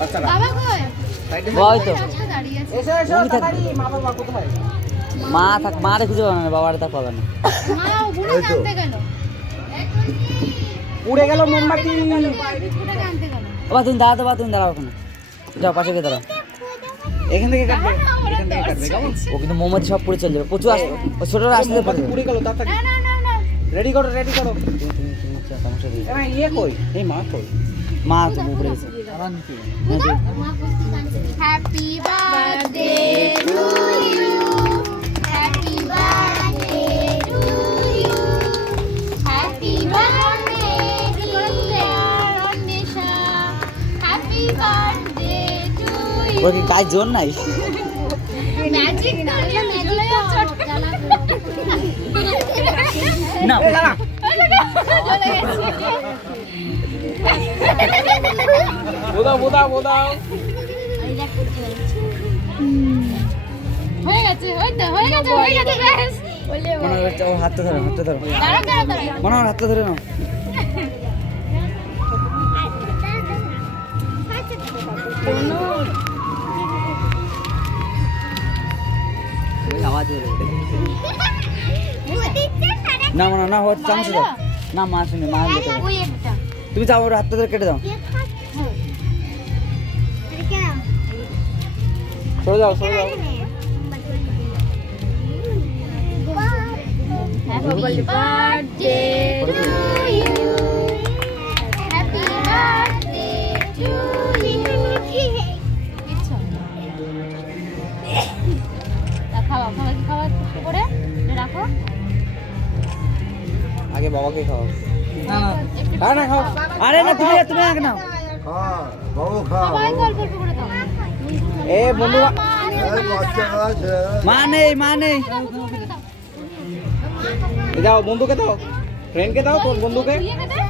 বাবা কই? ওই তো দাঁড়িয়ে আছে। এসো এসো তাড়াতাড়ি মা বাবা কোথায়? মা থাক, মা রে খুঁজে পাবে না, বাবারে তা পাবে না। মা বুড়ো কাঁদতে গেল। পুড়ে গেল মোমবাতি। বুড়ো কাঁদতে গেল। বাবা তুমি দাঁড়াও তো, বাবা তুমি দাঁড়াও ওখানে, যাও পাশে গিয়ে দাঁড়াও। এখান থেকে কাটবে, এখান থেকে কাটবে কেমন? ও কিন্তু মোমবাতি সব পুড়ে চলে যাবে, প্রচুর আসবে, ও ছোটরা আসতে মোমবাতি পারবে। পুড়ে গেল তাড়াতাড়ি। না না না না। রেডি করো রেডি করো। তুমি তামাশা দিও। এমন ইয়ে কই? এই মা কই? মা তো উপরে গেছে। Happy birthday to you. Happy birthday to you. Happy birthday dear Anwesha. Happy birthday to you. ওর কি গায়ে জোর নাই? ম্যাজিক না, চলে যাচ্ছে। না এই দাঁড়া। চলে গেছে। বোদাও বোদাও বোদাও। হয়ে গেছে, ওই তো হয়ে গেছে, হয়ে গেছে ব্যাস। মনে হচ্ছে ও হাতটা ধরো, হাতটা ধরো। দাঁড়াও দাঁড়াও দাঁড়াও। মনে হয় হাতটা ধরে নাও। আওয়াজ হলো। না মনে না হচ্ছে চামচ দাও। না মা শুনে, মা যেতে হবে। ওই একটা। তুমি যাও, ওর হাতটা ধরে কেটে দাও। সরে যাও সরে যাও। Happy birthday to you. Happy birthday to you. কিচ্ছু না। তা খাওয়া খাওয়া কি খাওয়া একটু করে এটা রাখো। আগে বাবাকে খাও। না না একটু না না খাও। আরে না, তুমি তুমি আগে নাও। সবাই গল্প করে দাও। এ বন্ধু মা নেই, মা নেই। যাও বন্ধুকে দাও, ফ্রেন্ডকে দাও তোর বন্ধুকে। দিয়ে দে।